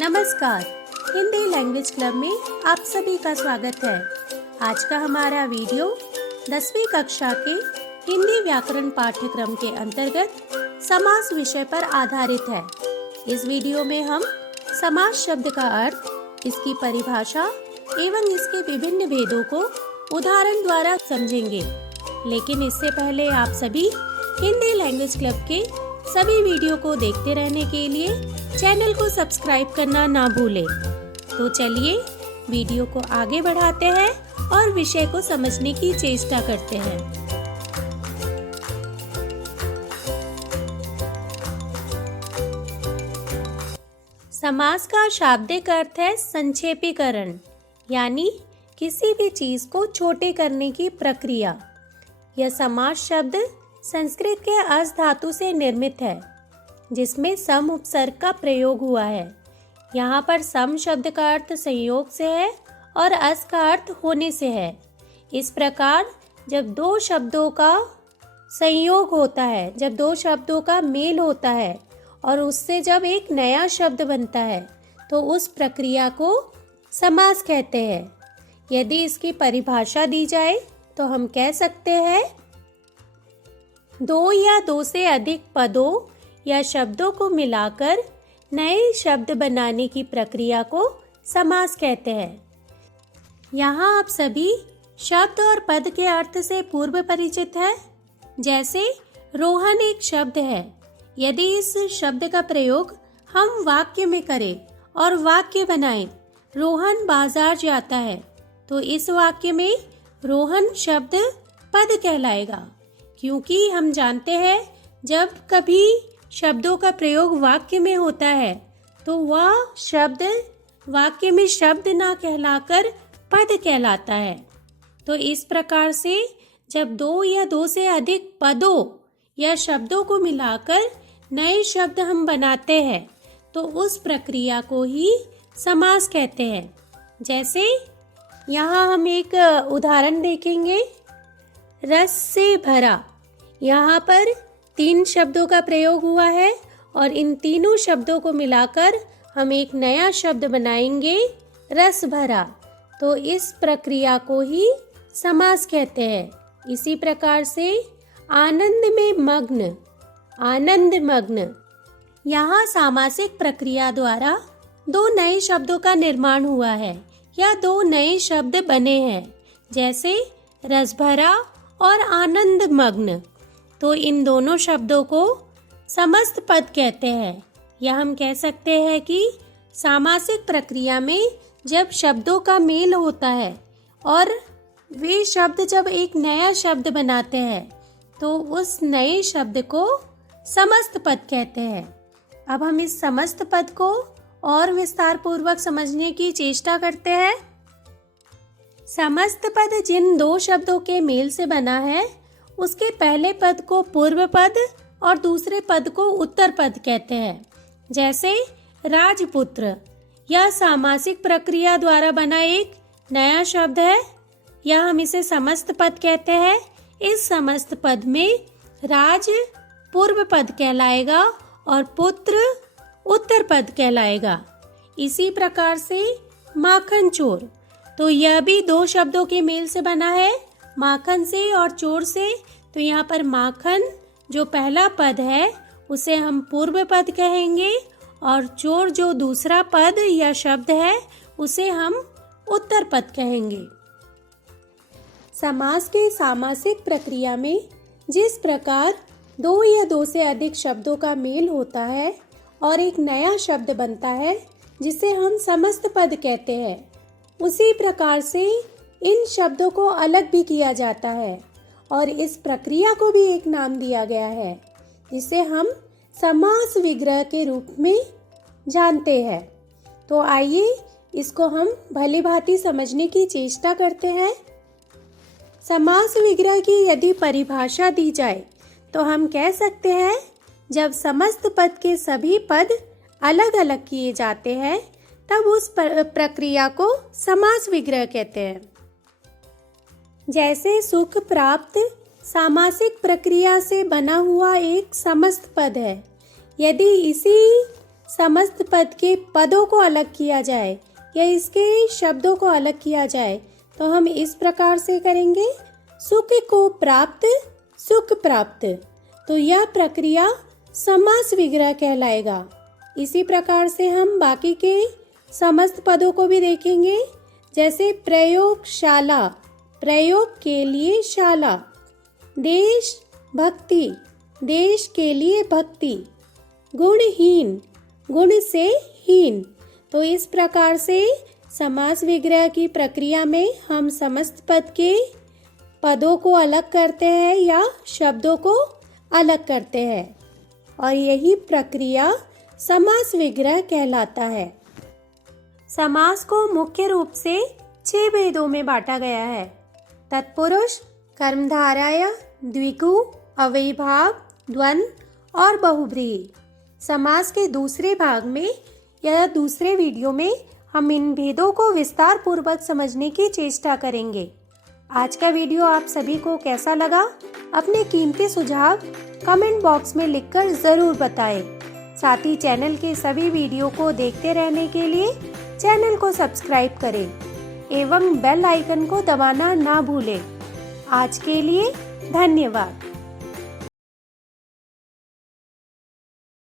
नमस्कार। Hindi language club में आप सभी का स्वागत है। आज का हमारा वीडियो 10वीं कक्षा के हिंदी व्याकरण पाठ्यक्रम के अंतर्गत समास विषय पर आधारित है। इस वीडियो में हम समास शब्द का अर्थ, इसकी परिभाषा एवं इसके विभिन्न भेदों को उदाहरण द्वारा समझेंगे। लेकिन इससे पहले आप सभी हिंदी लैंग्वेज क्लब के सभी वीडियो को देखते रहने के लिए चैनल को सब्सक्राइब करना ना भूलें। तो चलिए वीडियो को आगे बढ़ाते हैं और विषय को समझने की चेष्टा करते हैं। समास का शाब्दिक अर्थ है संक्षेपीकरण, यानी किसी भी चीज को छोटे करने की प्रक्रिया। यह समास शब्द संस्कृत के अस धातु से निर्मित है, जिसमें सम उपसर्ग का प्रयोग हुआ है। यहाँ पर सम शब्द का अर्थ संयोग से है और अस का अर्थ होने से है। इस प्रकार जब दो शब्दों का संयोग होता है, जब दो शब्दों का मेल होता है और उससे जब एक नया शब्द बनता है, तो उस प्रक्रिया को समास कहते हैं। यदि इसकी परिभाषा दी जाए तो हम कह सकते हैं, दो या दो से अधिक पदों या शब्दों को मिलाकर नए शब्द बनाने की प्रक्रिया को समास कहते हैं। यहाँ आप सभी शब्द और पद के अर्थ से पूर्व परिचित हैं। जैसे रोहन एक शब्द है। यदि इस शब्द का प्रयोग हम वाक्य में करें और वाक्य बनाएं, रोहन बाजार जाता है, तो इस वाक्य में रोहन शब्द पद कहलाएगा। क्योंकि हम जानते हैं जब कभी शब्दों का प्रयोग वाक्य में होता है तो वह शब्द वाक्य में शब्द ना कहलाकर पद कहलाता है। तो इस प्रकार से जब दो या दो से अधिक पदों या शब्दों को मिलाकर नए शब्द हम बनाते हैं, तो उस प्रक्रिया को ही समास कहते हैं। जैसे यहाँ हम एक उदाहरण देखेंगे, रस से भरा। यहाँ पर 3 शब्दों का प्रयोग हुआ है और इन तीनों शब्दों को मिलाकर हम एक नया शब्द बनाएंगे, रस भरा। तो इस प्रक्रिया को ही समास कहते हैं। इसी प्रकार से आनंद में मग्न, आनंद मग्न। यहाँ सामासिक प्रक्रिया द्वारा 2 नए शब्दों का निर्माण हुआ है या 2 नए शब्द बने हैं, जैसे रस भरा और आनंद मग्न। तो इन दोनों शब्दों को समस्त पद कहते हैं। या हम कह सकते हैं कि सामासिक प्रक्रिया में जब शब्दों का मेल होता है और वे शब्द जब एक नया शब्द बनाते हैं, तो उस नए शब्द को समस्त पद कहते हैं। अब हम इस समस्त पद को और विस्तार पूर्वक समझने की चेष्टा करते हैं। समस्त पद जिन 2 शब्दों के मेल से बना है, उसके पहले पद को पूर्व पद और दूसरे पद को उत्तर पद कहते हैं। जैसे राजपुत्र, यह सामासिक प्रक्रिया द्वारा बना एक नया शब्द है, यह हम इसे समस्त पद कहते हैं। इस समस्त पद में राज पूर्व पद कहलाएगा और पुत्र उत्तर पद कहलाएगा। इसी प्रकार से माखन चोर, तो यह भी 2 शब्दों के मेल से बना है, माखन से और चोर से। तो यहाँ पर माखन जो पहला पद है उसे हम पूर्व पद कहेंगे और चोर जो दूसरा पद या शब्द है उसे हम उत्तर पद कहेंगे। समास के सामासिक प्रक्रिया में जिस प्रकार 2 या 2 से अधिक शब्दों का मेल होता है और एक नया शब्द बनता है जिसे हम समस्त पद कहते हैं, उसी प्रकार से इन शब्दों को अलग भी किया जाता है और इस प्रक्रिया को भी एक नाम दिया गया है, जिसे हम समास विग्रह के रूप में जानते हैं। तो आइए इसको हम भली भांति समझने की चेष्टा करते हैं। समास विग्रह की यदि परिभाषा दी जाए तो हम कह सकते हैं, जब समस्त पद के सभी पद अलग अलग किए जाते हैं, तब उस प्रक्रिया को समास विग्रह कहते हैं। जैसे सुख प्राप्त सामासिक प्रक्रिया से बना हुआ एक समस्त पद है। यदि इसी समस्त पद के पदों को अलग किया जाए या इसके शब्दों को अलग किया जाए तो हम इस प्रकार से करेंगे, सुख को प्राप्त, सुख प्राप्त। तो यह प्रक्रिया समास विग्रह कहलाएगा। इसी प्रकार से हम बाकी के समस्त पदों को भी देखेंगे, जैसे प्रयोगशाला, प्रयोग के लिए शाला, देश भक्ति, देश के लिए भक्ति, गुणहीन, गुण से हीन। तो इस प्रकार से समास विग्रह की प्रक्रिया में हम समस्त पद के पदों को अलग करते हैं या शब्दों को अलग करते हैं और यही प्रक्रिया समास विग्रह कहलाता है। समास को मुख्य रूप से 6 भेदों में बांटा गया है। तत्पुरुष, कर्मधारय, द्विगु, अव्ययीभाव, द्वंद्व और बहुव्रीहि। समास के दूसरे भाग में या दूसरे वीडियो में हम इन भेदों को विस्तार पूर्वक समझने की चेष्टा करेंगे। आज का वीडियो आप सभी को कैसा लगा? अपने कीमती सुझाव कमेंट बॉक्स में लिखकर ज़रूर बताएं। साथ ही चैनल के सभी वीडियो को देखते रहने के लिए चैनल को सब्सक्राइब करें एवं बेल आइकन को दबाना ना भूलें। आज के लिए धन्यवाद।